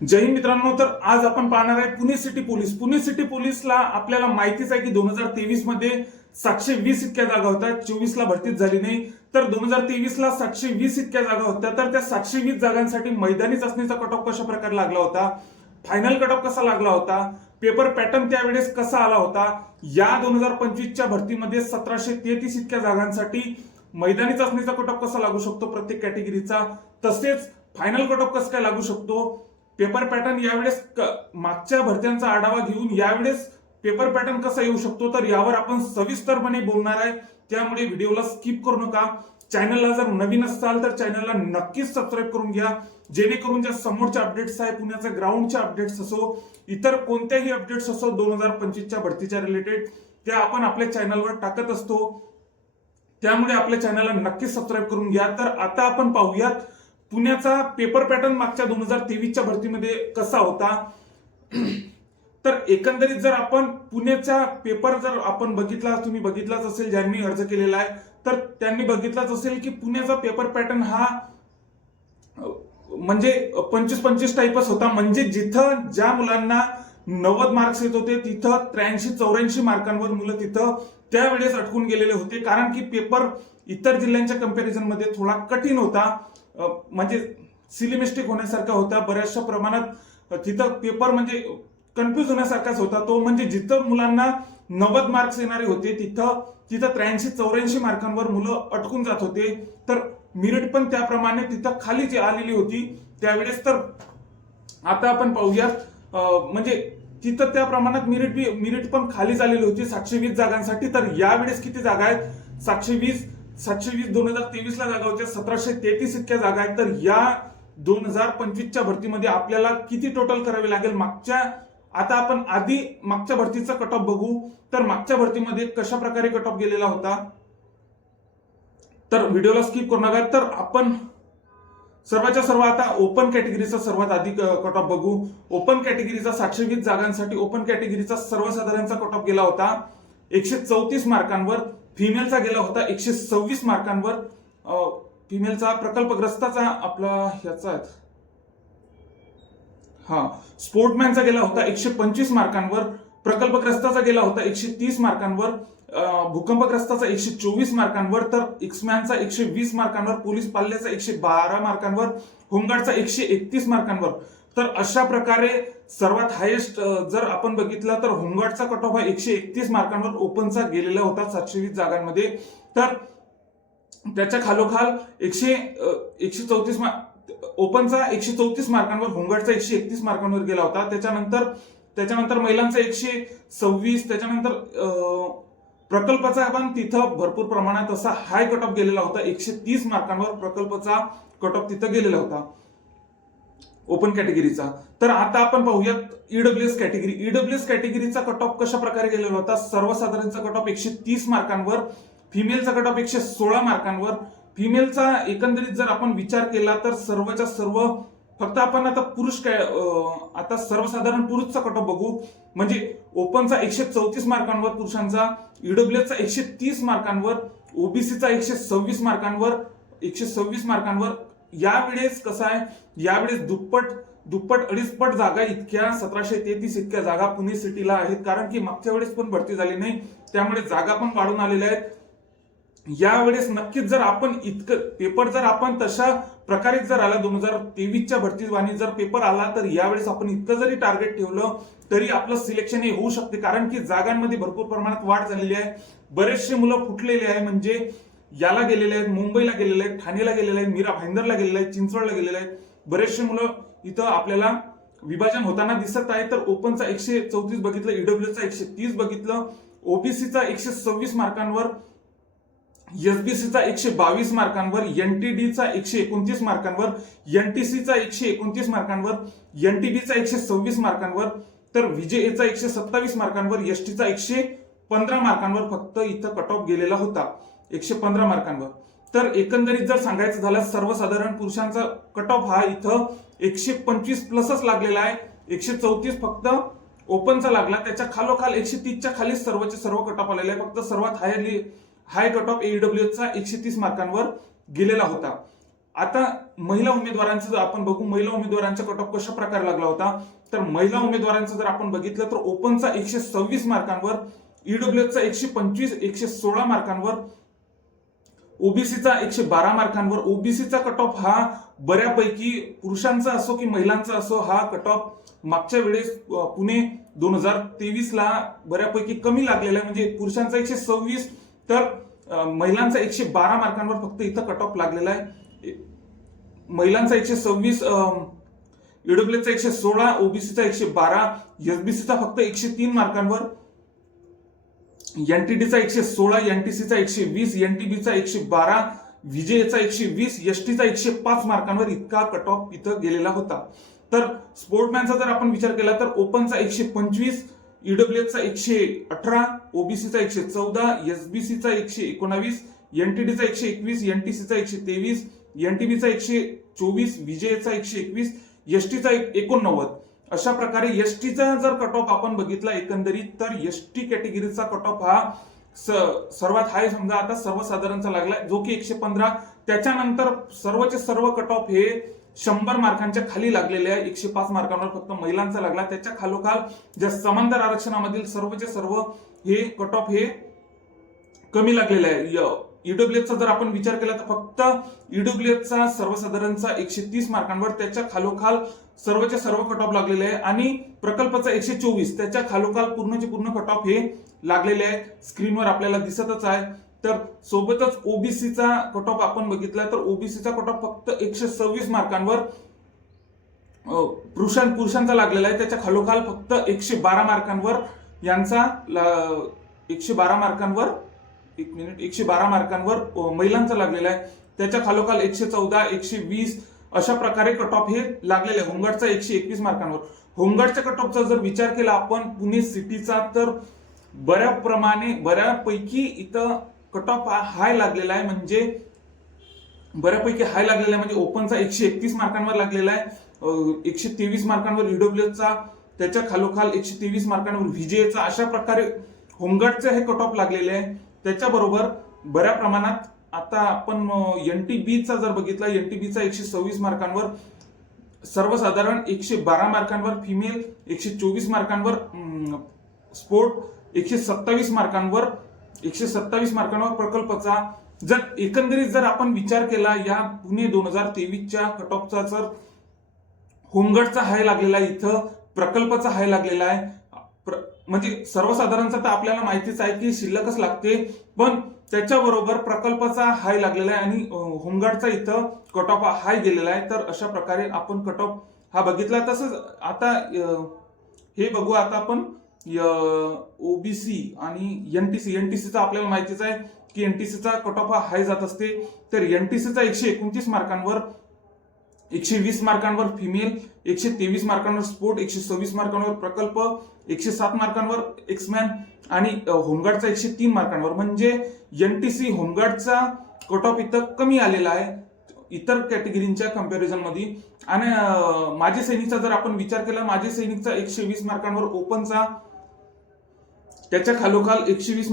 जय हिंद मित्रांनो. तर आज आपण पाहणार आहे Pune city police. Pune city पोलीसला आपल्याला माहितीच आहे की 2023 मध्ये 720 इतक्या जागा होत्या. 24 ला भरतीच झाली नाही, तर 2023 ला 720 इतक्या जागा होत्या. तर त्या 720 जागांसाठी मैदानी चाचणीचा कट ऑफ कशा प्रकारे लागला होता, फायनल कट ऑफ कसा लागला होता, पेपर पॅटर्न त्यावेळेस कसा आला होता, या 2025च्या भरतीमध्ये 1733 इतक्या जागांसाठी मैदानी चाचणीचा कट ऑफ कसा लागू शकतो प्रत्येक कॅटेगरीचा, तसेच फायनल कट ऑफ कसं काय लागू शकतो, पेपर पॅटर्न यावेळेस मागच्या भरत्यांचा आढावा घेऊन यावेळेस पेपर पॅटर्न कसा येऊ शकतो, तर यावर आपण सविस्तरपणे बोलणार आहे. त्यामुळे व्हिडिओला स्किप करू नका. चॅनलला जर नवीन असाल तर चॅनलला नक्कीच सबस्क्राईब करून घ्या, जेणेकरून ज्या समोरच्या अपडेट्स आहे, पुण्याच्या ग्राउंडच्या अपडेट्स असो, इतर कोणत्याही अपडेट्स असो 2025च्या भरतीच्या रिलेटेड, त्या आपण आपल्या चॅनलवर टाकत असतो. त्यामुळे आपल्या चॅनलला नक्कीच सबस्क्राईब करून घ्या. तर आता आपण पाहूयात पुण्याचा पेपर पॅटर्न मागच्या 2023च्या भरतीमध्ये कसा होता. तर एकंदरीत जर आपण पुण्याचा पेपर जर आपण बघितला, तुम्ही बघितलाच असेल, ज्यांनी अर्ज केलेला आहे तर त्यांनी बघितलाच असेल की पुण्याचा पेपर पॅटर्न हा म्हणजे 25-25 टाईपच होता. म्हणजे जिथं ज्या मुलांना 90 मार्क्स येत होते तिथं 83-84 मार्कांवर मुलं तिथं त्यावेळेस अटकून गेलेले होते. कारण की पेपर इतर जिल्ह्यांच्या कंपॅरिझन मध्ये थोडा कठीण होता, म्हणजे सिली मिस्टेक होण्यासारखा होता. बऱ्याचशा प्रमाणात तिथं पेपर म्हणजे कन्फ्युज होण्यासारखाच होता तो. म्हणजे जिथं मुलांना 90 मार्क्स येणारे होते तिथं 83-84 मार्कांवर मुलं अटकून जात होते. तर मेरिट पण त्याप्रमाणे तिथं खाली जी आलेली होती त्यावेळेस. तर आता आपण पाहूयात म्हणजे तिथं त्या प्रमाणात मेरिट पण खाली झालेली होती 720 जागांसाठी. तर यावेळेस किती जागा आहेत? 720 2023 ला जागा होत्या 1733 इतक्या जागा आहेत. तर या 2025च्या भरतीमध्ये आपल्याला किती टोटल करावे लागेल? आता आपण आधी मागच्या भरतीचा कट ऑफ बघू. तर मागच्या भरतीमध्ये कशा प्रकारे कट ऑफ गेलेला होता, तर व्हिडिओला स्किप करू नका. तर आपण सर्वांच्या सर्व आता ओपन कॅटेगरीचा सर्वात आधी कट ऑफ बघू. ओपन कॅटेगरीचा 720 जागांसाठी ओपन कॅटेगरीचा सर्वसाधारणचा कट ऑफ गेला होता 134 मार्कांवर. फिमेलचा गेला होता 126 मार्कांवर. फिमेलचा प्रकल्पग्रस्ताचा आपला ह्याचा स्पोर्टमॅनचा गेला होता 125 मार्कांवर. प्रकल्पग्रस्ताचा गेला होता 130 मार्कांवर. भूकंपग्रस्ताचा 124 मार्कांवर. तर एक्समॅनचा 120 मार्कांवर. पोलीस पाल्याचा 112 मार्कांवर. होमगार्डचा 131 मार्कांवर. तर अशा प्रकारे सर्वात हायेस्ट जर आपण बघितलं तर होमगार्डचा कट ऑफ हा 131 मार्कांवर ओपनचा गेलेला होता 720 जागांमध्ये. तर त्याच्या खालोखाल 134 ओपनचा 134 मार्कांवर, होमगार्डचा 131 मार्कांवर गेला होता. त्याच्यानंतर महिलांचा 126, त्याच्यानंतर प्रकल्पाचा पण तिथं भरपूर प्रमाणात असा हाय कट ऑफ गेलेला होता 130 मार्कांवर. प्रकल्पाचा कट ऑफ तिथं गेलेला होता ओपन कॅटेगरीचा. तर आता आपण पाहूयात ईडब्ल्यूएस कॅटेगरी. ईडब्ल्यूएस कॅटेगरीचा कट ऑफ कशा प्रकारे गेलेला होता. सर्वसाधारणचा कट ऑफ 130 मार्कांवर. फिमेलचा कट ऑफ 116 मार्कांवर. फिमेलचा एकंदरीत जर आपण विचार केला तर सर्वच्या सर्व फक्त आपण आता आता सर्वसाधारण पुरुषचा कट ऑफ बघू. म्हणजे ओपनचा 134 मार्कांवर पुरुषांचा, ईडब्ल्यूएसचा 130 मार्कांवर, ओबीसीचा 126 मार्कांवर. यावेळेस कसं आहे, यावेळेस दुप्पट अडीचपट जागा इतक्या 1733 इतक्या जागा पुणे सिटीला आहेत. कारण की मागच्या वेळेस पण भरती झाली नाही, त्यामुळे जागा पण वाढून आलेल्या आहेत. यावेळेस नक्कीच जर आपण इतकं पेपर जर आपण तशा प्रकारे जर आला 2023च्या भरतीवाणी जर पेपर आला तर यावेळेस आपण इतकं जरी टार्गेट ठेवलं तरी आपलं सिलेक्शन हे होऊ शकते. कारण की जागांमध्ये भरपूर प्रमाणात वाढ झालेली आहे. बरेचसे मुलं फुटलेले आहे, म्हणजे याला गेलेले आहेत, मुंबईला गेलेले आहेत, ठाणेला गेलेले आहेत, मीरा भाईंदरला गेलेले आहेत, चिंचवडला गेलेले आहेत. बरेचसे मुलं इथं आपल्याला विभाजन होताना दिसत आहे. तर ओपनचा 134 बघितलं, ईडब्ल्यूचा 130 बघितलं, ओबीसीचा 126 मार्कांवर, एसबीसीचा 122 मार्कांवर, एनटीडीचा 129 मार्कांवर, एनटीसीचा 129 मार्कांवर, एनटीबीचा 126 मार्कांवर, तर व्हीजेएचा 127 मार्कांवर, एसटीचा 115 मार्कांवर फक्त इथं कट ऑफ गेलेला होता 115 मार्कांवर. तर एकंदरीत जर सांगायचं झालं सर्वसाधारण पुरुषांचा कट ऑफ हा इथं 125 प्लसच लागलेला आहे. 134 फक्त ओपनचा लागला, त्याच्या खालोखाल 130च्या खाली सर्वचे सर्व कट ऑफ आलेले आहे. फक्त सर्वात हाय कट ऑफ ईडब्ल्यूएसचा 130 मार्कांवर गेलेला होता. आता महिला उमेदवारांचं जर आपण बघू, महिला उमेदवारांचा कट ऑफ कशा प्रकारे लागला होता, तर महिला उमेदवारांचं जर आपण बघितलं तर ओपनचा 126 मार्कांवर, ईडब्ल्यूएसचा 125 116 मार्कांवर, ओबीसीचा 112 मार्कांवर. ओबीसीचा कट ऑफ हा बऱ्यापैकी पुरुषांचा असो की महिलांचा असो, हा कट ऑफ मागच्या वेळेस पुणे 2023 ला बऱ्यापैकी कमी लागलेला आहे. म्हणजे पुरुषांचा 126 तर महिलांचा 112 मार्कांवर फक्त इथं कट ऑफ लागलेला आहे. महिलांचा 126, ईडब्ल्यूएसचा 116, ओबीसीचा 112, एसबीसीचा फक्त 103 मार्कांवर, एनटीडीचा 116, एनटीसीचा 120, एनटीबीचा 112, व्हीजेचा 120, एसटीचा 105 मार्कांवर इतका कट ऑफ इथं गेलेला होता. तर स्पोर्टमॅनचा जर आपण विचार केला तर ओपनचा 125, ईडब्ल्यूएसचा 118, ओबीसीचा 114, एसबीसीचा 119, एनटीडीचा 121, एनटीसीचा 123, एनटीबीचा 124, व्हीजेचा 121, एसटीचा 89. अशा प्रकारे एसटीचा जर कट ऑफ आपण बघितला एकंदरीत तर एसटी कॅटेगरीचा कट ऑफ हा सर्वात हाय समजा आता सर्वसाधारणचा लागलाय, जो की 115. त्याच्यानंतर सर्वचे सर्व कट ऑफ हे 100 मार्कांच्या खाली लागलेले आहे. 105 मार्कांवर फक्त महिलांचा लागला. त्याच्या खालोखाल ज्या समांतर आरक्षणामधील सर्वचे सर्व हे कट ऑफ हे कमी लागलेले आहे. ईडब्ल्यूएसचा जर आपण विचार केला तर फक्त ईडब्ल्यूएसचा सर्वसाधारणचा 130 मार्कांवर, त्याच्या खालोखाल सर्वचे सर्व कट ऑफ लागलेले आहे. आणि प्रकल्पाचा 124, त्याच्या खालोखाल पूर्णचे पूर्ण कट ऑफ हे लागलेले आहे. स्क्रीनवर आपल्याला दिसतच आहे. तर सोबतच ओबीसीचा कट ऑफ आपण बघितला तर ओबीसीचा कट ऑफ फक्त 126 मार्कांवर पुरुषांचा लागलेला आहे. त्याच्या खालोखाल फक्त 112 मार्कांवर यांचा 112 मार्कांवर 112 मार्कांवर महिलांचा लागलेला आहे. त्याच्या खालोखाल 114, 120 अशा प्रकारे कट ऑफ हे लागलेले आहे. होमगार्डचा 121 मार्कांवर. होमगार्डच्या कट ऑफचा जर विचार केला आपण पुणे सिटीचा तर बऱ्यापैकी इथं कट ऑफ हाय लागलेला आहे. म्हणजे बऱ्यापैकी हाय लागलेला आहे. म्हणजे ओपनचा 131 मार्कांवर लागलेला आहे, 123 मार्कांवर ईडब्ल्यूएसचा, त्याच्या खालोखाल 123 मार्कांवर व्हीजेचा. अशा प्रकारे होमगार्डचे हे कट ऑफ लागलेले आहे. त्याच्याबरोबर बऱ्या प्रमाणात आता आपण एनटीबीचा जर बघितला, एनटीबीचा 126 मार्कांवर, सर्वसाधारण 112 मार्कांवर, फिमेल 124 मार्कांवर, स्पोर्ट 127 मार्कांवर, 127 मार्कांवर प्रकल्पाचा. जर एकंदरीत जर आपण विचार केला या पुणे 2023च्या कट ऑफचा, तर होमगार्डचा हाय लागलेला आहे, इथं प्रकल्पाचा हाय लागलेला आहे. म्हणजे सर्वसाधारणचा तर आपल्याला माहितीच आहे की शिल्लकच लागते, पण त्याच्याबरोबर प्रकल्पाचा हाय लागलेला आहे आणि होमगार्डचा इथं कट ऑफ हाय गेलेला आहे. तर अशा प्रकारे आपण कट ऑफ हा बघितला. तसंच आता हे बघू आता आपण ओबीसी आणि एनटीसीचा आपल्याला माहितीच आहे की एनटीसीचा कट ऑफ हा हाय जात असते. तर एनटीसीचा 129 मार्कांवर, 120 मार्कांवर फिमेल, 123 मार्कांवर स्पोर्ट, 126 मार्कांवर प्रकल्प, 107 मार्कांवर एक्समॅन आणि होमगार्डचा 103 मार्कांवर. म्हणजे एनटीसी होमगार्डचा कट ऑफ इथं कमी आलेला आहे इतर कॅटेगरीच्या कम्पॅरिझन मध्ये. आणि माजी सैनिकचा जर आपण विचार केला, माजी सैनिकचा 120 मार्कांवर ओपनचा, त्याच्या खालोखाल 120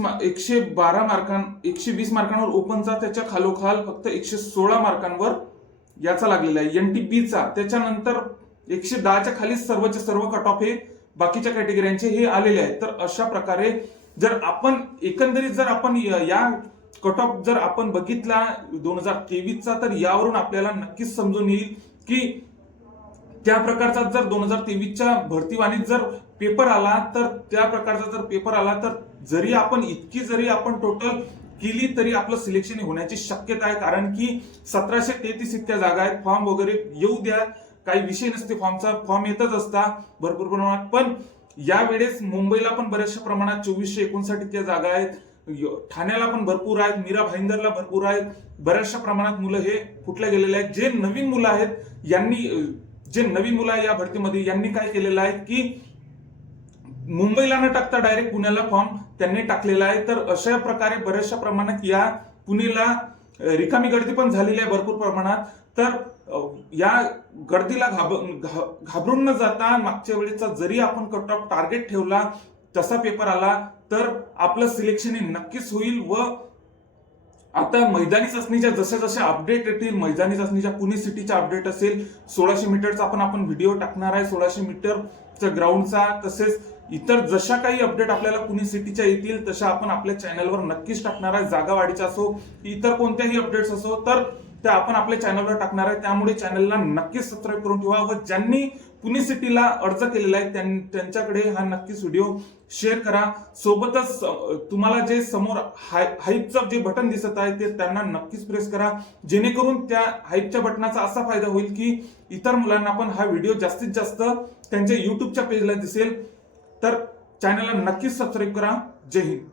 मार्कांवर ओपनचा, त्याच्या खालोखाल फक्त 116 मार्कांवर याचा लागलेला आहे एनटीबीचा. त्याच्यानंतर 110च्या खाली सर्वचे सर्व कट ऑफ हे बाकीच्या कॅटेगरीचे हे आलेले आहेत. तर अशा प्रकारे जर आपण एकंदरीत जर आपण या कट ऑफ जर आपण बघितला 2023चा, तर यावरून आपल्याला नक्कीच समजून येईल की त्या प्रकारचा जर 2023च्या भरतीवाणीत जर पेपर आला, तर त्या प्रकारचा जर पेपर आला तर जरी आपण टोटल केली तरी आपलं सिलेक्शन होण्याची शक्यता आहे. कारण की 1733 इतक्या जागा आहेत. फॉर्म वगैरे येऊ द्या, काही विषय नसते, फॉर्म येतच असता भरपूर प्रमाणात. पण यावेळेस मुंबईला पण बऱ्याचशा प्रमाणात 2459 इतक्या जागा आहेत, ठाण्याला पण भरपूर आहेत, मीरा भाईंदरला भरपूर आहेत. बऱ्याचशा प्रमाणात मुलं हे फुटल्या गेलेले आहेत. जे नवीन मुलं आहेत या भरतीमध्ये, यांनी काय केलेलं आहे की मुंबईला न टाकता डायरेक्ट पुण्याला फॉर्म त्यांनी टाकलेला आहे. तर अशा प्रकारे बऱ्याचशा प्रमाणात या पुणेला रिकामी गर्दी पण झालेली आहे भरपूर प्रमाणात. तर या गर्दीला घाबरून न जाता मागच्या वेळेचा जरी आपण कट ऑफ टार्गेट ठेवला, तसा पेपर आला तर आपलं सिलेक्शन हे नक्कीच होईल. व आता मैदानी चाचणीच्या जशा जशा अपडेट येतील, मैदानी चाचणीच्या पुणे सिटीच्या अपडेट असेल, 1600 मीटरचा आपण व्हिडिओ टाकणार आहे, 1600 मीटरच्या ग्राउंडचा, तसेच इतर जशा काही अपडेट आपल्याला पुणे सिटीच्या येतील तशा आपण आपल्या चॅनलवर नक्कीच टाकणार आहे. जागा वाढीचा असो, इतर कोणत्याही अपडेट्स असो तर त्या आपण आपल्या चॅनलवर टाकणार आहे. त्यामुळे चॅनलला नक्कीच सबस्क्राईब करून ठेवा व ज्यांनी पुणे सिटीला अर्ज केलेला आहे त्यांच्याकडे हा नक्कीच व्हिडिओ शेअर करा. सोबतच तुम्हाला जे समोर हाईपचं जे बटन दिसत आहे ते त्यांना नक्कीच प्रेस करा, जेणेकरून त्या हाईपच्या बटनाचा असा फायदा होईल की इतर मुलांना पण हा व्हिडिओ जास्तीत जास्त त्यांच्या युट्यूबच्या पेजला दिसेल. तर चॅनलला नक्कीच सबस्क्राईब करा. जय हिंद.